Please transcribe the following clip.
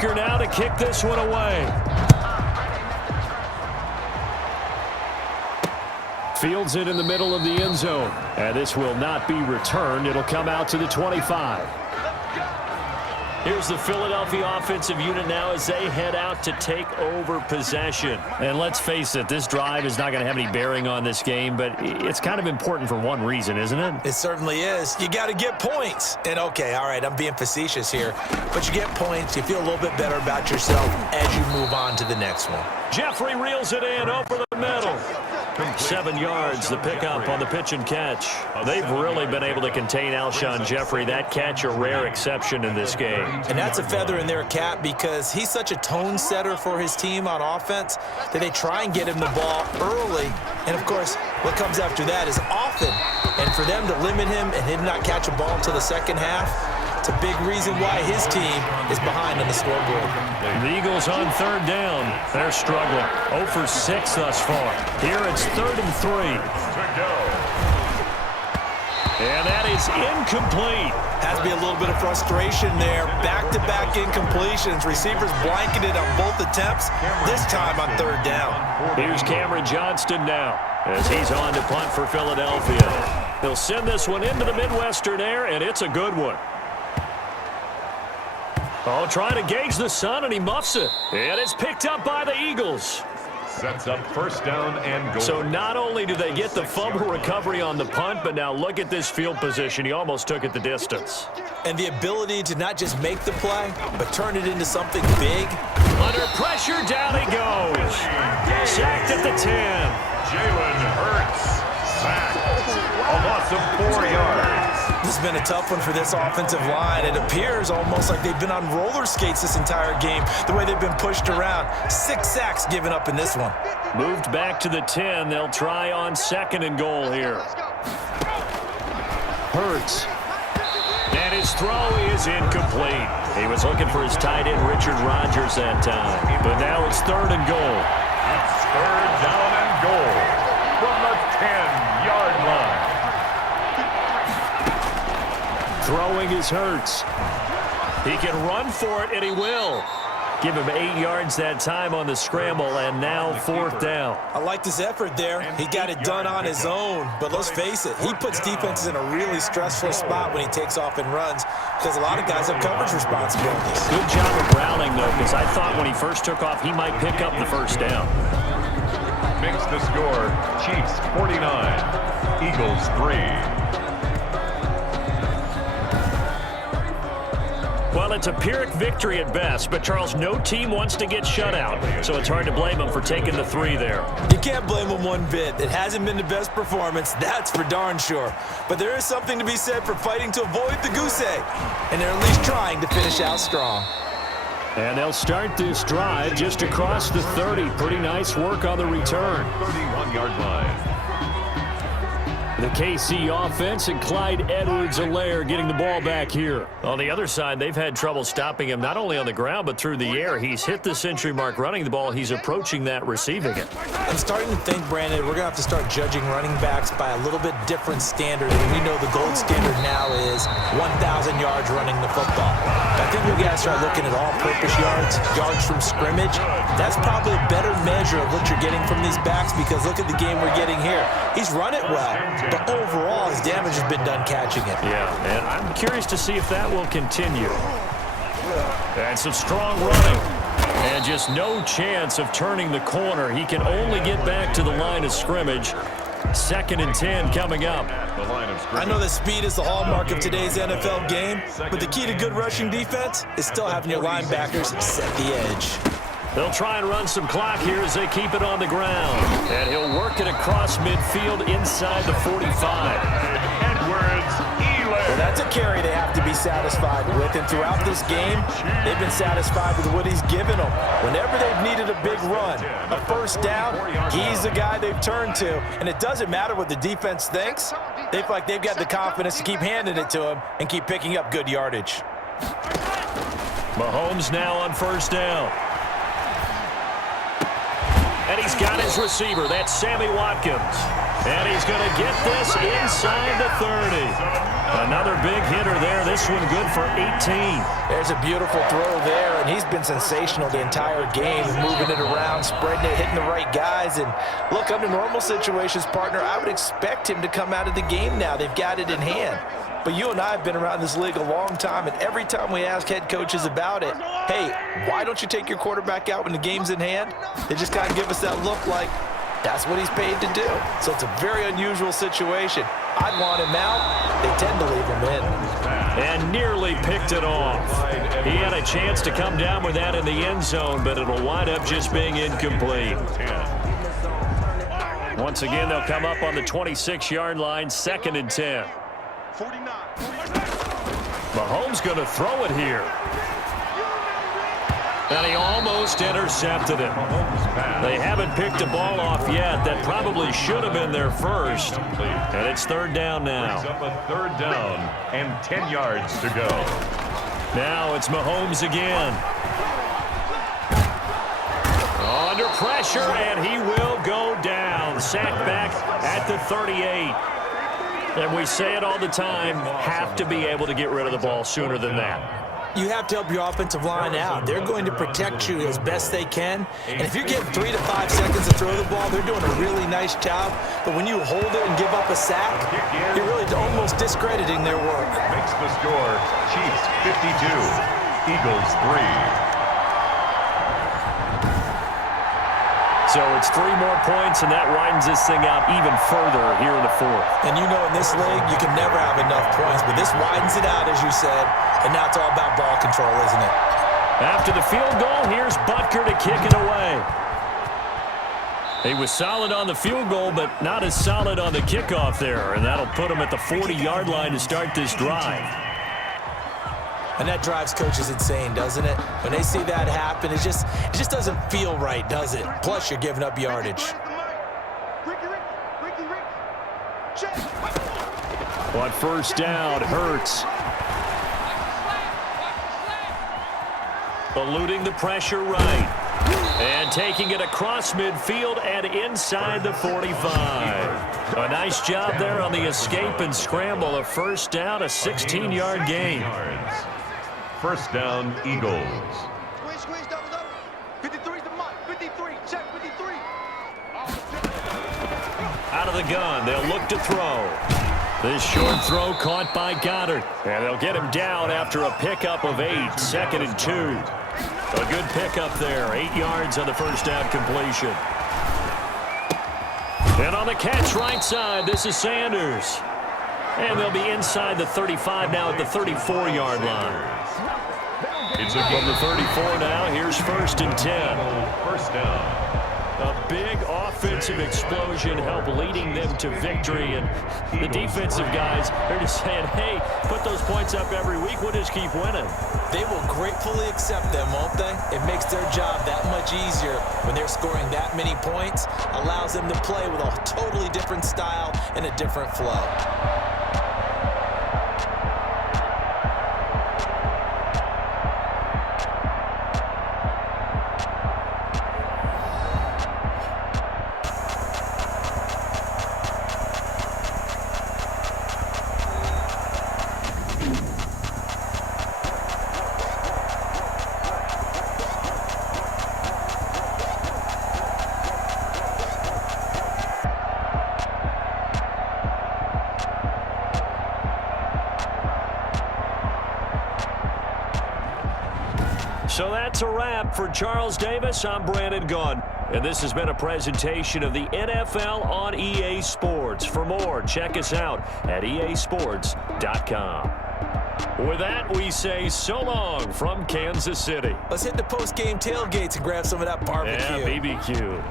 kicker now to kick this one away. Fields it in the middle of the end zone. And this will not be returned. It'll come out to the 25. Here's the Philadelphia offensive unit now as they head out to take over possession. And let's face it, this drive is not going to have any bearing on this game, but it's kind of important for one reason, isn't it? It certainly is. You got to get points. And, okay, all right, I'm being facetious here, but you get points, you feel a little bit better about yourself as you move on to the next one. Jeffrey reels it in over the middle. 7 yards, the pickup on the pitch and catch. They've really been able to contain Alshon Jeffrey. That catch a rare exception in this game. And that's a feather in their cap because he's such a tone setter for his team on offense that they try and get him the ball early. And, of course, what comes after that is often. And for them to limit him and him not catch a ball until the second half, it's a big reason why his team is behind on the scoreboard. The Eagles on third down. They're struggling. 0 for 6 thus far. Here it's 3rd and 3. And that is incomplete. Has to be a little bit of frustration there. Back-to-back incompletions. Receivers blanketed on both attempts, this time on 3rd down. Here's Cameron Johnston now as he's on to punt for Philadelphia. They'll send this one into the Midwestern air, and it's a good one. Oh, trying to gauge the sun, and he muffs it. And it's picked up by the Eagles. Sets up 1st down and goal. So not only do they get the fumble recovery on the punt, but now look at this field position. He almost took it the distance. And the ability to not just make the play, but turn it into something big. Under pressure, down he goes. Sacked at the 10. Jalen Hurts sacked. A loss of 4 yards. This has been a tough one for this offensive line. It appears almost like they've been on roller skates this entire game, the way they've been pushed around. 6 sacks given up in this one. Moved back to the 10. They'll try on 2nd and goal here. Hurts. And his throw is incomplete. He was looking for his tight end, Richard Rodgers, that time. But now it's 3rd and goal. It's 3rd down and goal from the 10-yard line. Throwing is Hurts. He can run for it, and he will. Give him 8 yards that time on the scramble, and now 4th down. I like this effort there. He got it done on his own, but let's face it, he puts defenses in a really stressful spot when he takes off and runs because a lot of guys have coverage responsibilities. Good job of rallying, though, because I thought when he first took off, he might pick up the 1st down. Makes the score Chiefs 49, Eagles 3. Well, it's a Pyrrhic victory at best, but, Charles, no team wants to get shut out, so it's hard to blame them for taking the 3 there. You can't blame them one bit. It hasn't been the best performance, that's for darn sure. But there is something to be said for fighting to avoid the goose egg, and they're at least trying to finish out strong. And they'll start this drive just across the 30. Pretty nice work on the return. 31-yard line. The KC offense and Clyde Edwards-Helaire getting the ball back here. On the other side, they've had trouble stopping him not only on the ground but through the air. He's hit the century mark running the ball. He's approaching that receiving it. I'm starting to think, Brandon, we're going to have to start judging running backs by a little bit different standard. And we know the gold standard now is 1,000 yards running the football. I think we got to start looking at all-purpose yards, yards from scrimmage. That's probably a better measure of what you're getting from these backs because look at the game we're getting here. He's run it well, but overall his damage has been done catching it. Yeah, and I'm curious to see if that will continue. And some strong running. And just no chance of turning the corner. He can only get back to the line of scrimmage. 2nd and 10 coming up. I know that speed is the hallmark of today's NFL game, but the key to good rushing defense is still having your linebackers set the edge. They'll try and run some clock here as they keep it on the ground. And he'll work it across midfield inside the 45. Well, that's a carry they have to be satisfied with, and throughout this game, they've been satisfied with what he's given them. Whenever they've needed a big run, a 1st down, he's the guy they've turned to, and it doesn't matter what the defense thinks. They feel like they've got the confidence to keep handing it to him and keep picking up good yardage. Mahomes now on 1st down. And he's got his receiver. That's Sammy Watkins. And he's going to get this inside the 30. Another big hitter there. this one good for 18. There's a beautiful throw there, and he's been sensational the entire game, moving it around, spreading it, hitting the right guys. And look, under normal situations, partner, I would expect him to come out of the game now. They've got it in hand. But you and I have been around this league a long time, and every time we ask head coaches about it, hey, why don't you take your quarterback out when the game's in hand? They just kind of give us that look like that's what he's paid to do. So it's a very unusual situation. I'd want him out. They tend to leave him in. And nearly picked it off. He had a chance to come down with that in the end zone, but it'll wind up just being incomplete. Once again, they'll come up on the 26-yard line, 2nd and 10. Mahomes going to throw it here. And he almost intercepted it. They haven't picked a ball off yet. That probably should have been their first. And it's 3rd down now. Up a 3rd down and 10 yards to go. Now it's Mahomes again. Under pressure, and he will go down. Sacked back at the 38. And we say it all the time, have to be able to get rid of the ball sooner than that. You have to help your offensive line out. They're going to protect you as best they can. And if you're getting 3 to 5 seconds to throw the ball, they're doing a really nice job. But when you hold it and give up a sack, you're really almost discrediting their work. Makes the score Chiefs 52, Eagles 3. So it's 3 more points, and that widens this thing out even further here in the 4th. And you know in this league, you can never have enough points. But this widens it out, as you said. And now it's all about ball control, isn't it? After the field goal, here's Butker to kick it away. He was solid on the field goal, but not as solid on the kickoff there. And that'll put him at the 40-yard line to start this drive. And that drives coaches insane, doesn't it? When they see that happen, it just doesn't feel right, does it? Plus, you're giving up yardage. On 1st down, Hurts. Eluding the pressure right. And taking it across midfield and inside the 45. A nice job there on the escape and scramble. A 1st down, a 16-yard gain. 1st down, Eagles. Squeeze, double. 53's the mark. 53, check 53. Out of the gun, they'll look to throw. This short throw caught by Goddard. And they'll get him down after a pickup of 8, 2nd and 2. A good pickup there, 8 yards on the 1st down completion. And on the catch right side, this is Sanders. And they'll be inside the 35 now at the 34-yard line. It's From the 34 now, here's 1st and 10. 1st down. A big offensive explosion helped leading them to victory. And the defensive guys, they're just saying, hey, put those points up every week. We'll just keep winning. They will gratefully accept them, won't they? It makes their job that much easier when they're scoring that many points. Allows them to play with a totally different style and a different flow. So that's a wrap for Charles Davis. I'm Brandon Gunn. And this has been a presentation of the NFL on EA Sports. For more, check us out at easports.com. With that, we say so long from Kansas City. Let's hit the post-game tailgates and grab some of that barbecue. Yeah, BBQ.